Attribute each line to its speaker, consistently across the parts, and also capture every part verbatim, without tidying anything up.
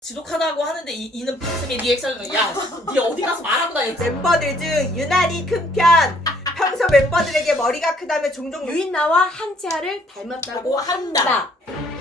Speaker 1: 지독하다고 하는데 이, 이는 박쌤의 리액션을 야니 어디 가서 말하고 다녔지.
Speaker 2: 멤버들 중 유난히 큰 편. 평소 멤버들에게 머리가 크다며 종종
Speaker 3: 유인나와 한치아를 닮았다고 한다.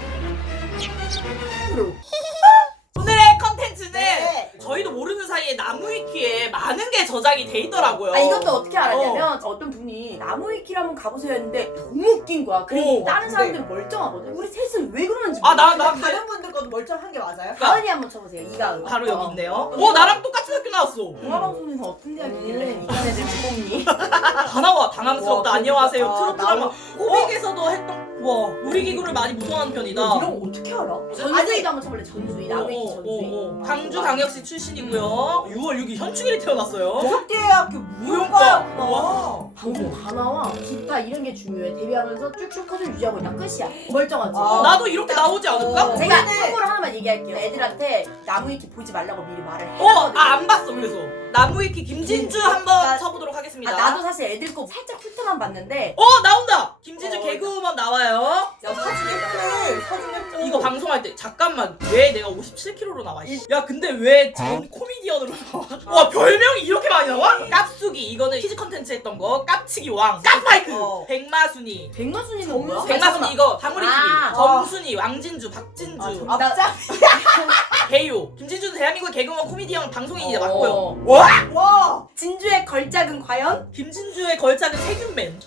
Speaker 1: 오늘의 컨텐츠는
Speaker 2: 네.
Speaker 1: 저희도 모르는 사이에 나무위키에 많은 게 저장이 돼 있더라고요.
Speaker 3: 아 이것도 어떻게 알았냐면 어. 떤 분이 나무위키를 한번 가보세요 했는데 너무 웃긴 거야. 그리고
Speaker 1: 오,
Speaker 3: 다른
Speaker 2: 네.
Speaker 3: 사람들은 멀쩡하거든. 우리 셋은 왜 그러는지
Speaker 1: 아, 나,
Speaker 3: 모르겠어.
Speaker 1: 나, 근데
Speaker 2: 다른 분들 것도 멀쩡한 게 맞아요?
Speaker 3: 가은이 한번 쳐보세요. 이가은.
Speaker 1: 바로 여기 있네요.
Speaker 3: 어.
Speaker 1: 어, 나랑 똑같은 학교 나왔어.
Speaker 3: 동화방송에서 어떤 대학이길래
Speaker 2: 음.
Speaker 3: 이간 애들 뽑니?
Speaker 1: 다 나와. 당황스럽다.
Speaker 2: 와,
Speaker 1: 안녕하세요.
Speaker 2: 아,
Speaker 1: 트로트 드라마.
Speaker 2: 나무-
Speaker 1: 코빅에서도 했던, 와, 놀이기구를 많이 무서워하는 편이다.
Speaker 2: 이런 거 어떻게 알아?
Speaker 3: 전수희도 한번 쳐볼래. 전수희. 나무위키
Speaker 1: 어, 어,
Speaker 3: 전수희.
Speaker 1: 어, 어. 광주광역시 출신이고요. 유월 육일 현충일에 태어났어요.
Speaker 2: 대학교
Speaker 1: 무용과. 와.
Speaker 3: 방송 다 나와. 기타 이런 게 중요해. 데뷔하면서 쭉쭉 커져 유지하고 있다. 끝이야. 멀쩡하지?
Speaker 2: 아,
Speaker 1: 나도 이렇게 나오지 않을까?
Speaker 2: 어.
Speaker 3: 제가
Speaker 2: 우리는-
Speaker 3: 참고로 하나만 얘기할게요. 애들한테 나무위키 보지 말라고 미리 말을 해.
Speaker 1: 어, 아, 안 봤어, 그래서. 나무위키 김진주 한번
Speaker 2: 나-
Speaker 1: 쳐보도록 하겠습니다.
Speaker 3: 아, 나도 사실 애들 거 살짝 훑어만 봤는데
Speaker 1: 어, 나온다! 김진주
Speaker 2: 어,
Speaker 1: 개그우먼 나와요.
Speaker 2: 야 사진 예쁘 사진 예쁘
Speaker 1: 이거 방송할 때 잠깐만 왜 내가 오십칠 킬로그램로 나와? 이- 야 근데 왜 전 코미디언으로 나와? 와 별명이 이렇게 많이 나와? 깝수기 이거는 퀴즈 컨텐츠 했던 거 깝치기 왕 깝마이크
Speaker 2: 어.
Speaker 1: 백마순이
Speaker 3: 백마순이는 뭐야?
Speaker 1: 백마순이 이거 다무리 티비
Speaker 3: 아.
Speaker 1: 정순이 왕진주 박진주
Speaker 2: 아, 앞자
Speaker 1: 개요 김진주는 대한민국 개그우먼 코미디언 방송인이
Speaker 3: 어.
Speaker 1: 맞고요. 와
Speaker 2: 와
Speaker 3: 진주의 걸작은 과연?
Speaker 1: 김진주의 걸작은 세균맨.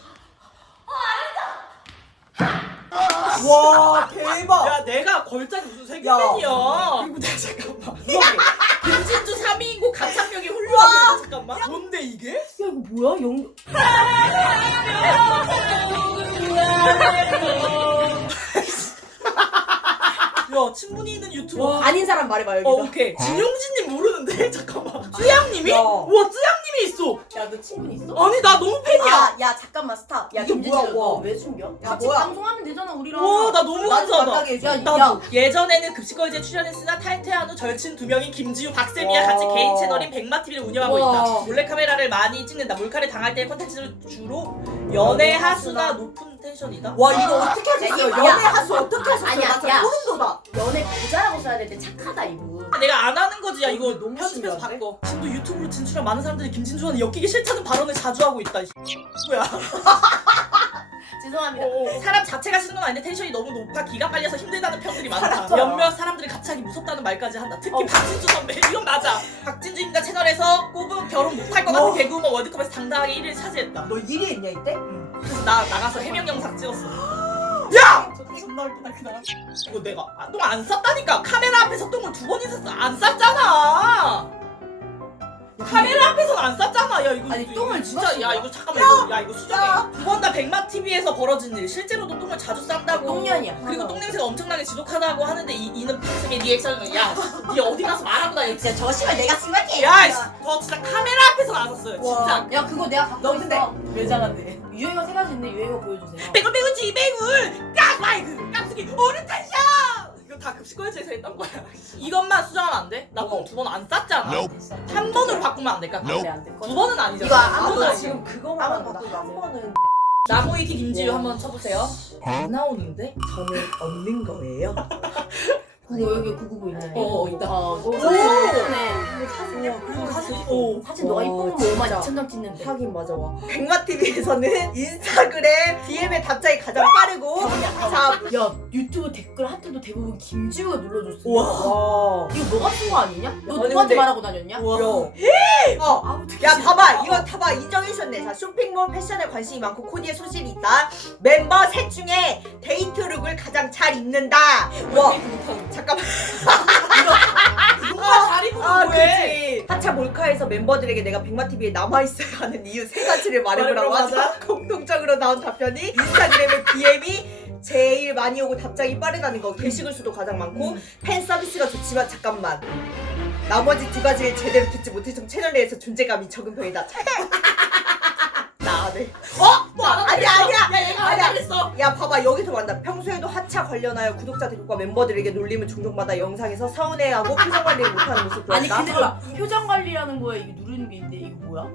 Speaker 2: 와 대박
Speaker 1: 야 내가 걸작이 무슨 세균맨이야. 그리고 내가 잠깐만 이렇게 김진주 삼 위이고 가창력이 훌륭하고 잠깐만 뭔데 이게?
Speaker 3: 야 이거 뭐야? 영...
Speaker 1: 야 친분이 있는 유튜버.
Speaker 3: 아닌 사람 말해봐 여기서.
Speaker 1: 어 오케이. 진용진님 모르는데 잠깐만. 쯔양님이?
Speaker 2: 야.
Speaker 1: 우와 쯔양님이 있어.
Speaker 3: 야 너 친분 있어?
Speaker 1: 아니 나 너무 팬이야.
Speaker 3: 아, 야 잠깐만 스탑. 야
Speaker 2: 이게
Speaker 3: 김진주
Speaker 2: 뭐야, 와.
Speaker 3: 너왜 숨겨?
Speaker 2: 야,
Speaker 3: 같이
Speaker 2: 뭐야.
Speaker 3: 방송하면 되잖아 우리랑.
Speaker 1: 와 나 너무
Speaker 2: 나도
Speaker 1: 감사하다.
Speaker 2: 만나게 해줘
Speaker 3: 야,
Speaker 1: 나도
Speaker 3: 야.
Speaker 1: 예전에는 급식걸즈에 출연했으나 탈퇴한 후 절친 두 명인 김지우, 박쌤이랑
Speaker 2: 와.
Speaker 1: 같이 개인 채널인 백마티비를 운영하고
Speaker 3: 와.
Speaker 1: 있다. 몰래카메라를 많이 찍는다. 몰카를 당할 때의 콘텐츠를 주로 연애 하수나 높은 텐션이다.
Speaker 2: 와 이거 어떻게 하셨어요?
Speaker 3: 야,
Speaker 2: 연애
Speaker 3: 야.
Speaker 2: 하수 어떻게 하셨어요?
Speaker 3: 아니야,
Speaker 2: 나 진짜
Speaker 3: 야.
Speaker 2: 소름 돋아
Speaker 3: 연애 부자라고 써야 되는데 착하다 이분.
Speaker 1: 내가 안 하는 거지. 야 이거
Speaker 2: 너무
Speaker 1: 편집해서
Speaker 2: 신기한데?
Speaker 1: 바꿔. 지금도 유튜브로 진출한 많은 사람들이 김진주한테 엮이기 싫다는 발언을 자주 하고 있다. 이 뭐야?
Speaker 3: 죄송합니다.
Speaker 1: 사람 자체가 싫은 건 아닌데 텐션이 너무 높아 기가 빨려서 힘들다는 평들이 많다.
Speaker 2: 사람.
Speaker 1: 몇몇 사람들이 같이 하기 무섭다는 말까지 한다. 특히
Speaker 3: 어.
Speaker 1: 박진주 선배 이건 맞아. 박진주인가 채널에서 꼽은 결혼 못할 것 같은
Speaker 2: 어.
Speaker 1: 개그우먼 월드컵에서 당당하게 일 위를 차지했다.
Speaker 2: 너 일 위 했냐 이때?
Speaker 1: 응. 그래서 나 나가서 해명 영상 찍었어.
Speaker 2: 야! 존나 웃기다 그날
Speaker 1: 이거 내가 아, 똥 안 쌌다니까. 카메라 앞에서 똥을 두 번 있었어. 안 쌌잖아. 카메라 앞에서는 안 쌌잖아. 야 이거
Speaker 3: 아니,
Speaker 1: 이거
Speaker 3: 똥을
Speaker 1: 진짜
Speaker 3: 누가 쓴
Speaker 1: 야
Speaker 3: 거야?
Speaker 1: 이거 잠깐만 이거 야 이거 수정해.
Speaker 2: 야.
Speaker 1: 두 번 다 백마 티비에서 벌어진 일. 실제로도 똥을 자주 싼다고.
Speaker 3: 똥년이야.
Speaker 1: 그리고 똥 냄새가 엄청나게 지독하다고 하는데 이 이는 박쌤의 리액션을 야니 어디 가서 말하고 다녔지.
Speaker 3: 진짜 저 씨발 내가 심할게.
Speaker 1: 야, 씨, 저 진짜 카메라 앞에서 나섰어요, 진짜.
Speaker 2: 와.
Speaker 3: 야 그거 내가 갖고
Speaker 2: 너
Speaker 3: 있어.
Speaker 2: 근데
Speaker 3: 왜 잘한대? 유행어 세 가지 있는데 유행어 보여주세요.
Speaker 1: 백을 백을 지백을 깍마이크 깍두기 오른탄샷 이거 다 급식걸즈에서 했던 거야. 이것만 수정하면 안 돼? 나 똥 두 번 안 쌌잖아.
Speaker 3: 됐어.
Speaker 1: 한 번으로 바꾸면 안 될까?
Speaker 3: 안돼 안돼.
Speaker 1: 두 번은 아니잖아.
Speaker 3: 이거 안
Speaker 1: 두
Speaker 2: 나도
Speaker 1: 번은 아니잖아.
Speaker 2: 지금 그거만
Speaker 3: 한번
Speaker 2: 하다
Speaker 3: 바꾸지
Speaker 2: 한
Speaker 3: 마세요.
Speaker 2: 번은
Speaker 1: 나무위키 김지유 한번 쳐보세요. 안 나오는데?
Speaker 2: 저는 없는 거예요
Speaker 3: 그거 여기 구구구 있네.
Speaker 1: 어, 있다.
Speaker 3: 어, 오,
Speaker 2: 오.
Speaker 3: 예쁘네.
Speaker 1: 우와, 그리고 사실 오.
Speaker 3: 사진 너가
Speaker 2: 와,
Speaker 3: 이쁜 거
Speaker 2: 진짜.
Speaker 3: 오만 이천 장 찍는데.
Speaker 2: 하긴 맞아 와 백마티비에서는 인스타그램 디엠의 답장이 가장 빠르고 자
Speaker 3: 야 유튜브 댓글 하트도 대부분 김지우가 눌러줬어.
Speaker 1: 우와.
Speaker 2: 와.
Speaker 3: 이거 너가 쓴 거 아니냐? 너
Speaker 2: 아니,
Speaker 3: 누구한테
Speaker 2: 근데-
Speaker 3: 말하고 다녔냐?
Speaker 1: 우와.
Speaker 2: 어.
Speaker 3: 아우 되게
Speaker 2: 야
Speaker 3: 싫어.
Speaker 2: 봐봐 이거 봐봐 인정해주셨네. 자 쇼핑몰 패션에 관심이 많고 코디에 소질이 있다. 멤버 셋 중에 데이트룩을 가장 잘 입는다. 와
Speaker 1: 데이트 못하는 거.
Speaker 2: 잠깐만
Speaker 1: 정말 잘 입으면
Speaker 2: 아
Speaker 1: 뭐해?
Speaker 2: 그치 하차 몰카에서 멤버들에게 내가 백마티비에 남아있어야 하는 이유 세 가지를 말해보라고
Speaker 1: 말해보라고
Speaker 2: 하자. 공통적으로 나온 답변이 인스타그램의 디엠이 제일 많이 오고 답장이 빠르다는 거. 게시글 수도 가장 많고 팬 서비스가 좋지만 잠깐만 나머지 두 가지를 제대로 듣지 못해서 채널 내에서 존재감이 적은 편이다. 나 안 해.
Speaker 1: 어? 뭐안 하고
Speaker 2: 아니야,
Speaker 1: 그랬어?
Speaker 2: 아니야.
Speaker 1: 야 얘가 안
Speaker 2: 아니야.
Speaker 1: 그랬어.
Speaker 2: 야 봐봐 여기서 만다. 평소에도 하차 관련하여 구독자들과 멤버들에게 놀림을 종종 받아 영상에서 서운해하고 표정 관리를 못하는 모습 보였다.
Speaker 3: 아니 근데 봐 표정 관리라는 거에 이게 누르는 게 있는데 이거 뭐야?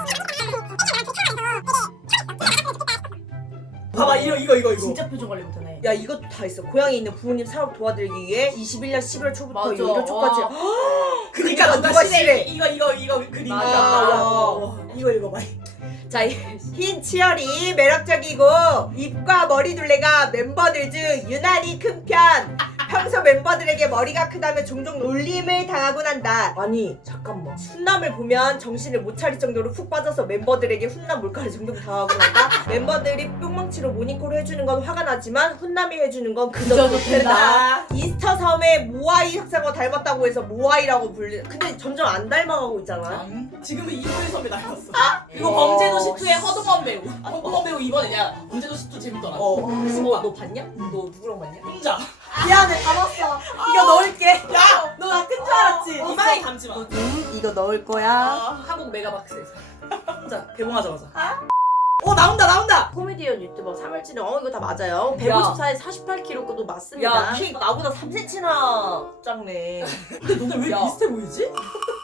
Speaker 1: 봐봐 이거 이거 이거 이거.
Speaker 3: 진짜 표정 관리 못하네.
Speaker 2: 야 이것도 다 있어. 고향에 있는 부모님 사업 도와드리기 위해 이십일 년 십일월 초부터
Speaker 3: 맞아.
Speaker 2: 일 월 초까지.
Speaker 3: 와.
Speaker 1: 그니까
Speaker 2: 그러니까
Speaker 1: 누가
Speaker 2: 누가
Speaker 1: 시대
Speaker 2: 시래.
Speaker 1: 이거 이거 이거 그림.
Speaker 3: 맞아.
Speaker 1: 와. 이거 읽어봐.
Speaker 2: 자, 흰 치열이 매력적이고 입과 머리 둘레가 멤버들 중 유난히 큰 편. 평소 멤버들에게 머리가 크다며 종종 놀림을 당하곤 한다. 아니 잠깐만. 훈남을 보면 정신을 못 차릴 정도로 푹 빠져서 멤버들에게 훈남 몰카를 종종 당하곤 한다. 멤버들이 뿅망치로 모니콜을 해주는 건 화가 나지만 훈남이 해주는 건 그저 못한다. 인스타 섬에 모아이 학생과 닮았다고 해서 모아이라고 불리. 근데 점점 안 닮아가고 있잖아.
Speaker 1: 지금은 이효리 선배 닮았어. 그리고 범죄도시 투의 허동원 배우. 허동원 배우 이번에 야 범죄도시 투 재밌더라.
Speaker 2: 어, 어, 너 봤냐? 너 누구랑 봤냐?
Speaker 1: 혼자.
Speaker 2: 미안해, 다 봤어. 이거 넣을게.
Speaker 1: 야!
Speaker 2: 너 나 큰 줄 알았지?
Speaker 1: 이마에 담지 마.
Speaker 2: 음, 이거 넣을 거야.
Speaker 1: 아, 한국 메가박스에서. 혼자 개봉하자마자. 어 나온다 나온다.
Speaker 3: 코미디언 유튜버 삼월치는 어 이거 다 맞아요. 백오십사에 사십팔 킬로그램도 맞습니다.
Speaker 2: 야, 키 나보다 삼 센티미터나 작네.
Speaker 1: 근데 너네 왜
Speaker 2: 야.
Speaker 1: 비슷해 보이지?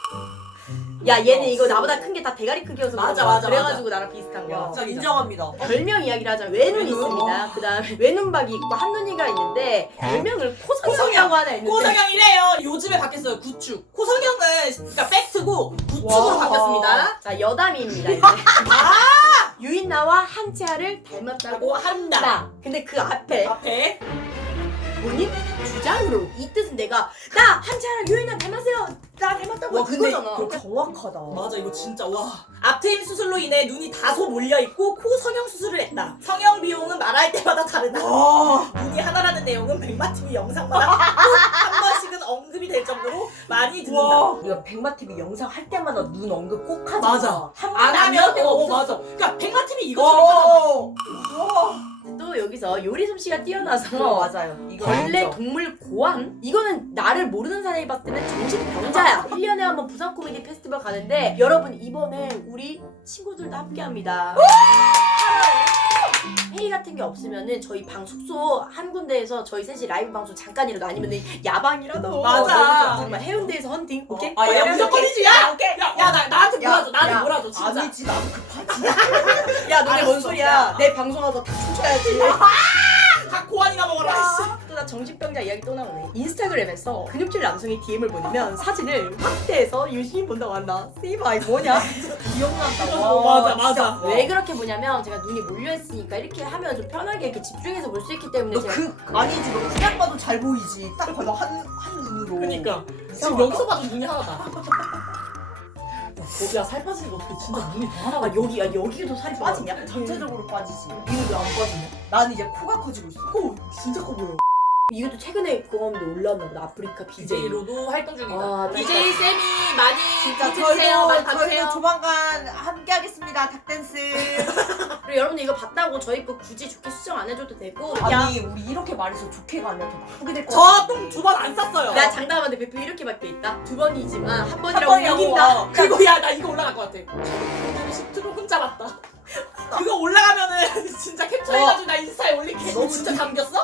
Speaker 3: 야 얘는 이거 나보다 큰 게 다 대가리 크기여서
Speaker 1: 맞아,
Speaker 3: 그런 거야.
Speaker 1: 맞아,
Speaker 3: 그래가지고 나랑 비슷한
Speaker 2: 야,
Speaker 3: 거.
Speaker 1: 짝이다.
Speaker 2: 인정합니다.
Speaker 3: 별명 이야기를 하자면 외눈
Speaker 1: 외눈?
Speaker 3: 있습니다. 그 다음에 외눈박이 있고 한눈이가 있는데 별명을
Speaker 1: 코성형.
Speaker 3: 코성형이라고 하나 있는데
Speaker 1: 코성형이래요. 요즘에 바뀌었어요. 구축. 코성형은 그러니까 팩트고 구축으로
Speaker 2: 와.
Speaker 1: 바뀌었습니다.
Speaker 3: 자 여담입니다 이제. 유인나와 한채아를 닮았다고
Speaker 1: 한다.
Speaker 3: 한다. 근데 그 앞에
Speaker 1: 앞에
Speaker 3: 본인 주장으로 이 뜻은 내가 나 한채아랑 유인나 닮았어요. 나 닮았다고
Speaker 2: 와, 근데
Speaker 3: 이거잖아.
Speaker 2: 이거 정확하다.
Speaker 1: 맞아 이거 진짜 와. 앞트임 수술로 인해 눈이 다소 몰려 있고 코 성형 수술을 했다. 성형 비용은 말할 때마다 다르다.
Speaker 2: 와.
Speaker 1: 눈이 하나라는 내용은 백마티비 영상마다 꼭 한 번씩은 언급이 될 정도로 많이 듣는다.
Speaker 2: 와. 이거 백마티비 영상 할 때마다 눈 언급 꼭 하잖아.
Speaker 1: 맞아.
Speaker 2: 한
Speaker 1: 안
Speaker 2: 번도 안
Speaker 1: 하면
Speaker 2: 나올 때가
Speaker 1: 어,
Speaker 2: 없어.
Speaker 1: 맞아. 그러니까 백마티비 이것처럼 하잖아.
Speaker 3: 또 여기서 요리 솜씨가 뛰어나서
Speaker 2: 어, 맞아요. 이거
Speaker 3: 벌레
Speaker 2: 인정.
Speaker 3: 동물 고안? 이거는 나를 모르는 사람이 봤을 때는 정신병자야. 일 년에 한 번 부산 코미디 페스티벌 가는데 여러분 이번에 우리 친구들도 함께합니다. 회의 같은 게 없으면은 저희 방 숙소 한 군데에서 저희 셋이 라이브 방송 잠깐이라도 아니면 야방이라도
Speaker 1: 맞아.
Speaker 3: 너무 좋아. 정말 해운대에서 헌팅 오케이?
Speaker 1: 아, 야, 무조건이지, 야!
Speaker 2: 오케이.
Speaker 1: 야, 야, 나, 나한테
Speaker 2: 야,
Speaker 1: 몰아줘, 나한테
Speaker 2: 야,
Speaker 1: 몰아줘, 진짜.
Speaker 2: 아니지, 나도 급하지.
Speaker 3: 야 너네 뭔
Speaker 1: 알았어.
Speaker 3: 소리야?
Speaker 1: 야.
Speaker 3: 내 방송 와서 다 춤춰야지.
Speaker 1: 다 고환이가 먹어라, 씨.
Speaker 3: 또 나 정신병자 이야기 또 나오네. 인스타그램에서 근육질 남성의 디엠을 보내면 사진을 확대해서 유심히 본다고 한다. 씨발 뭐냐?
Speaker 2: 기억난다.
Speaker 1: 어, 맞아, 맞아.
Speaker 3: 왜 그렇게 보냐면 제가 눈이 몰려있으니까 이렇게 하면 좀 편하게 이렇게 집중해서 볼 수 있기 때문에 제가
Speaker 2: 너그 아니지, 너 그냥 봐도 잘 보이지. 딱 봐도 한, 한 눈으로.
Speaker 1: 그니까. 지금 여기서 봐도 눈이 하나다. 거기야 살 빠지는 거 어떻게 진짜 눈이 더 하나
Speaker 3: 아 여기 야 여기도 살이 빠지냐?
Speaker 2: 전체적으로 빠지지. 니는 왜 안 빠지냐? 나는 이제 코가 커지고 있어.
Speaker 1: 코 진짜 커 보여.
Speaker 3: 이것도 최근에 그거 하는데 올라왔나 보다. 아프리카 비제이로.
Speaker 1: 비제이로도 활동 중이다.
Speaker 3: 아,
Speaker 1: 비제이 쌤이 많이
Speaker 2: 진짜
Speaker 1: 비트세요. 많이
Speaker 2: 저희도
Speaker 1: 봐주세요.
Speaker 2: 저희도 조만간 함께 하겠습니다. 닭댄스.
Speaker 3: 그리고 여러분들 이거 봤다고 저희 거 굳이 좋게 수정 안 해줘도 되고.
Speaker 2: 아니 우리 이렇게 말해서 좋게가 아니라 더 나쁘게 될 것 같아.
Speaker 1: 저똥 두 번 안 쌌어요.
Speaker 3: 나 장담하는데 배표 이렇게 밖에 있다. 두 번이지만 한
Speaker 2: 한
Speaker 3: 번이라고
Speaker 2: 번이라고
Speaker 3: 이긴다.
Speaker 2: 와.
Speaker 1: 그리고 야 나 이거 올라갈 것 같아. 십트로 혼자 봤다. 그거 올라가면은 진짜 캡처해가지고 나 인스타에 올릴게. 너 진짜 감겼어?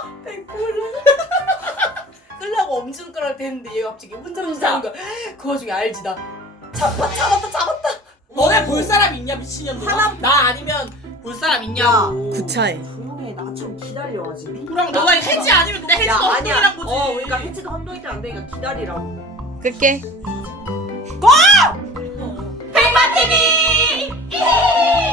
Speaker 3: 끌라고 엄지손가락 대는데 얘가 갑자기 혼자 혼자 하는 거야. 그 와중에 알지 나.
Speaker 2: 잡았다 잡았다 잡았다.
Speaker 1: 너네 볼 사람 있냐 미친년들아?
Speaker 2: 하나-
Speaker 1: 나 아니면 볼 사람 있냐고.
Speaker 3: 구차해.
Speaker 2: 조용히 해. 나 좀 기다려 아직.
Speaker 1: 누구랑 너가 해지 아니면 근데 해지도 엉덩이랑 보지.
Speaker 2: 어 그러니까 해지도 한동이 때안 되니까 기다리라고.
Speaker 3: 끌게.
Speaker 1: 백마티비!